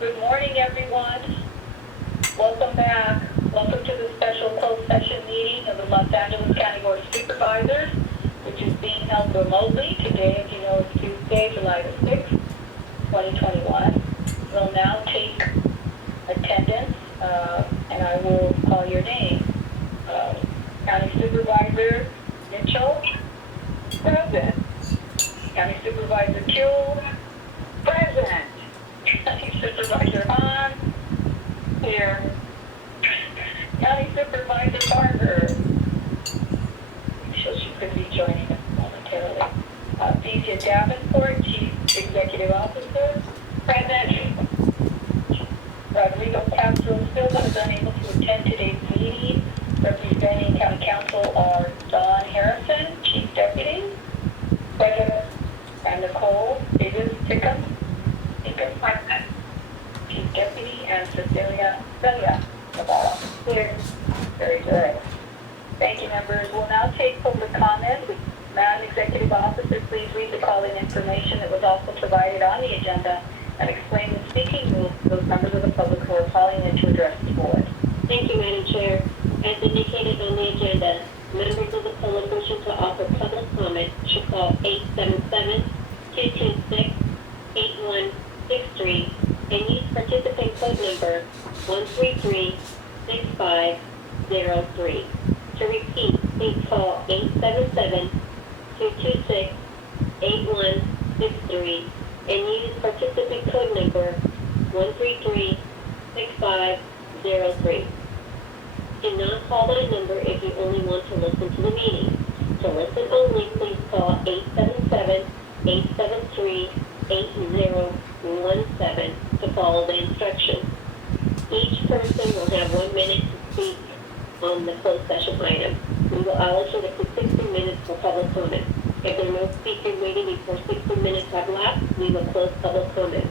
Good morning, everyone. Welcome back. Welcome to the special closed session meeting of the Los Angeles County Board of Supervisors, which is being held remotely. Today, as you know, is Tuesday, July the 6th, 2021. We'll now take attendance, and I will call your name. County Supervisor Mitchell, present. County Supervisor Kuehl, present. County Supervisor Hahn, here. County Supervisor Barber, so she could be joining us momentarily. Decia Davenport, Chief Executive Officer, present. Rodrigo Castro Silva is unable to attend today's meeting. Representing County Council are Don Harrison, Chief Deputy, present, and Nicole Davis Pickham, present, Chief Deputy, and Cecilia Zavala, here. Very good. Thank you, members. We'll now take public comment. Madam Executive Officer, please read the call-in information that was also provided on the agenda and explain the speaking rules to those members of the public who are calling in to address the board. Thank you, Madam Chair. As indicated on the agenda, members of the public wishing to offer public comment should call 877-226-8163 and use participant code number 133-6503. To repeat, please call 877-226-8163 and use participant code number 133-6503. Do not call that number if you only want to listen to the meeting. To listen only, please call 877-873-8017 to follow the instructions. Each person will have 1 minute to speak on the closed session item. We will allocate up to 60 minutes for public comment. If there are no speakers waiting before 60 minutes have lapsed, we will close public comment.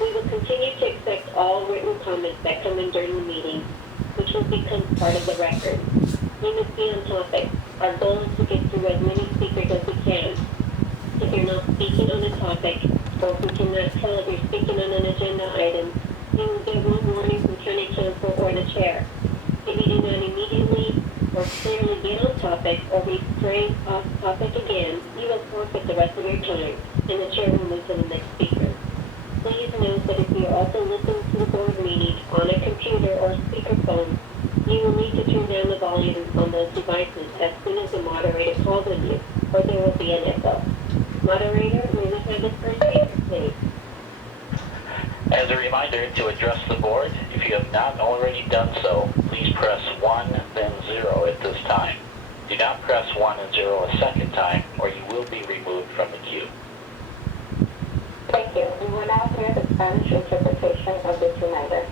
We will continue to accept all written comments that come in during the meeting, which will become part of the record. We must be on topic. Our goal is to get through as many speakers as we can. If you're not speaking on a topic, or if we cannot tell if you're speaking on an agenda item, you will get one warning from County Council or the Chair. If you do not immediately or clearly get on topic or be straying off topic again, you will forfeit the rest of your time, and the Chair will move to the next speaker. Please note that if you are also listening to the board meeting on a computer or speakerphone, you will need to turn down the volume on those devices as soon as the moderator calls on you, or there will be an echo. Moderator, may we have the first speaker, please? As a reminder, to address the board, if you have not already done so, please press 1, then 0 at this time. Do not press 1 and 0 a second time, or you will be removed from the queue. Thank you. We will now hear the Spanish interpretation of this reminder.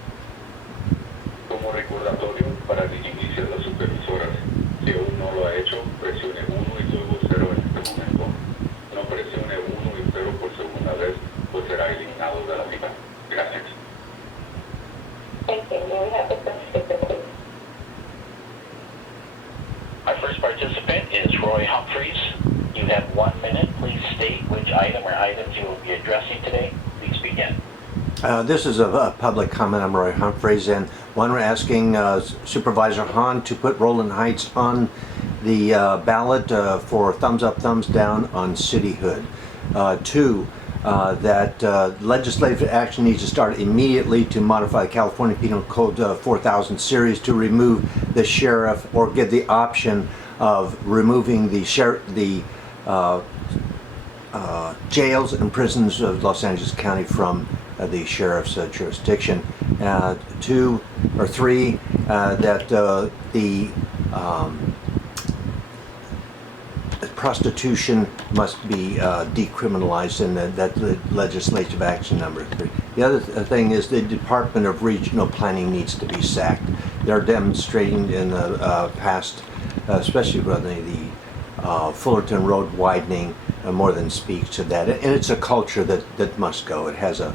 Como recordatorio para que inicie las supervisoras, si aún no lo ha hecho, presione 1 y luego 0 en este momento. No presione 1 y 0 por segunda vez, pues será eliminado de la fila. Gracias. Thank you. May we have the first speaker, please? Our first participant is Roy Humphreys. You have 1 minute. Please state which item or items you will be addressing today. Please begin. This is a public comment. I'm Roy Humphreys, and one, we're asking Supervisor Hahn to put Roland Heights on the ballot for thumbs up, thumbs down on cityhood. 2, that legislative action needs to start immediately to modify California Penal Code 4000 series to remove the sheriff, or give the option of removing the jails and prisons of Los Angeles County from the sheriff's jurisdiction. 2 or 3, that the prostitution must be decriminalized, and that the legislative action number 3. The other thing is the Department of Regional Planning needs to be sacked. They're demonstrating in the past, especially when the Fullerton Road widening, more than speaks to that. And it's a culture that must go. It has a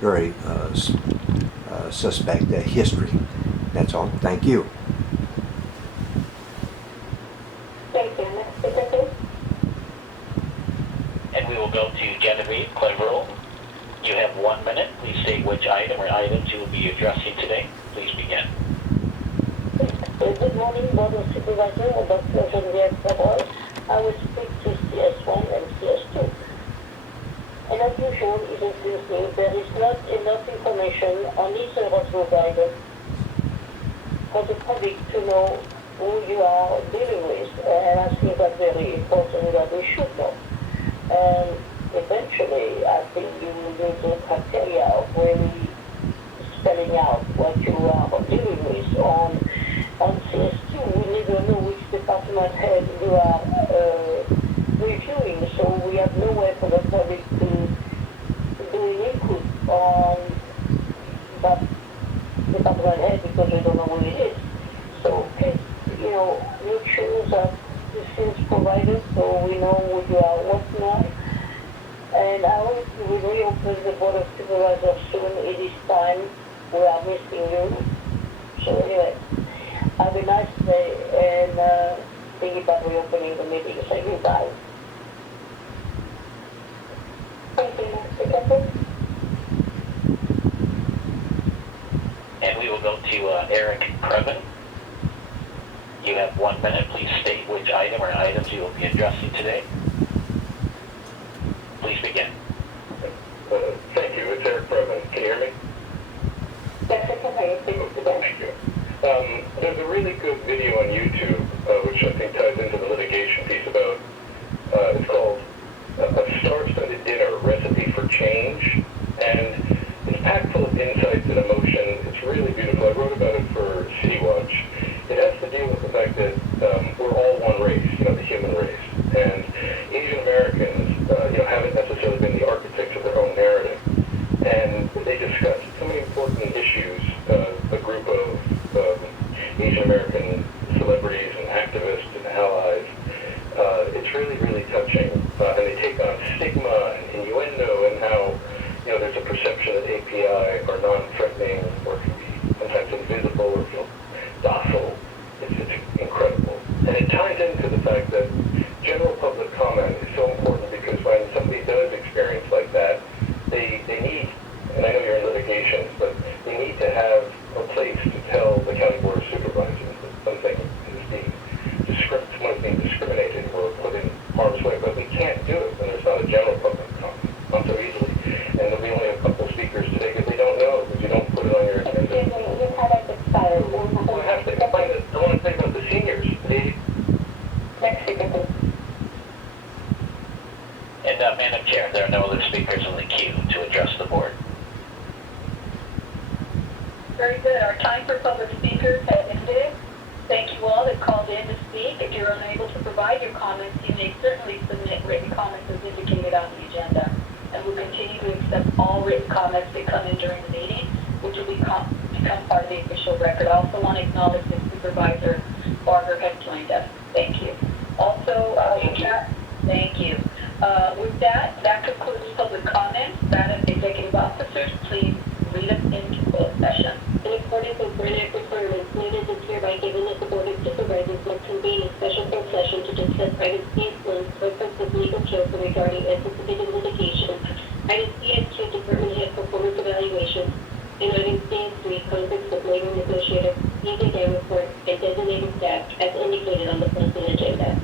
very suspect history. That's all. Thank you. Thank you. Next speaker, please. And we will go to Genevieve Cleverell. You have 1 minute. Please state which item or items you will be addressing today. Please begin. Good morning, Board of Supervisors, Dr. Geneviève Cabral. I will speak to CS1 and CS2. And as usual, it seems me there is not enough information on each of those items for the public to know who you are dealing with. And I think that's very important that we should know. And eventually, I think you will need the criteria of really spelling out what you are dealing with. On CS2, we never know which department head you are reviewing, so we have no way for the public to do an input on that department head because we don't know who it is. So please, make sure that this is provided so we know what you are working on. And I hope we will reopen the Board of Supervisors soon. It is time. We are missing you. So anyway, have a nice day and think about reopening the meeting. Say goodbye. Thank you, Mr. Captain. And we will go to Eric Krevin. You have 1 minute. Please state which item or items you will be addressing today. Please begin. Thank you. It's Eric Brevin. Can you hear me? Yes, I can hear you. Please, Mr. Captain. Thank you. There's a really good video on YouTube, which I think ties into the litigation piece about, it's called A Star-Studded Dinner, Recipe for Change, and it's packed full of insights and emotion. It's really beautiful. I wrote about it for City Watch. It has to deal with the fact that we're all one race, the human race, and Asian Americans, haven't necessarily been the architects of their own narrative, and they discussed so many important issues, a group of Asian American celebrities and activists and allies. It's really, really touching, and they take on stigma and innuendo and how, there's a perception that API are non-threatening or can be sometimes invisible or feel docile. It's incredible. And it ties into the fact that general public comment is so important because when somebody does experience like that, they need, and I know you're in litigation, but they need to have a place to tell the County Board of Supervisors that something is someone is being discriminated or put in harm's way, but we can't do it when there's not a general public comment, not so easily. And we only have a couple of speakers today because they don't know, because you don't put it on your agenda. You had a good style. I have to explain it. I want to say about the seniors. Next speaker. And Madam Chair, there are no other speakers in the queue to address the board. Very good. Our time for public speakers has ended. Thank you all that called in to speak. If you're unable to provide your comments, you may certainly submit written comments as indicated on the agenda. And we'll continue to accept all written comments that come in during the meeting, which will become part of the official record. I also want to acknowledge that Supervisor Barger has joined us. Thank you. Also, thank you. With that concludes public comments. Madam Executive Officers, please lead us into closed session. In accordance with Burnett requirements, notice is hereby given that the Board of Supervisors must convene a special closed session to discuss items CS1, purpose of legal counsel regarding anticipated litigation, item CS2, department head performance evaluation, and item CS3, conflicts with labor negotiator, EJ report, and designated staff as indicated on the posted agenda.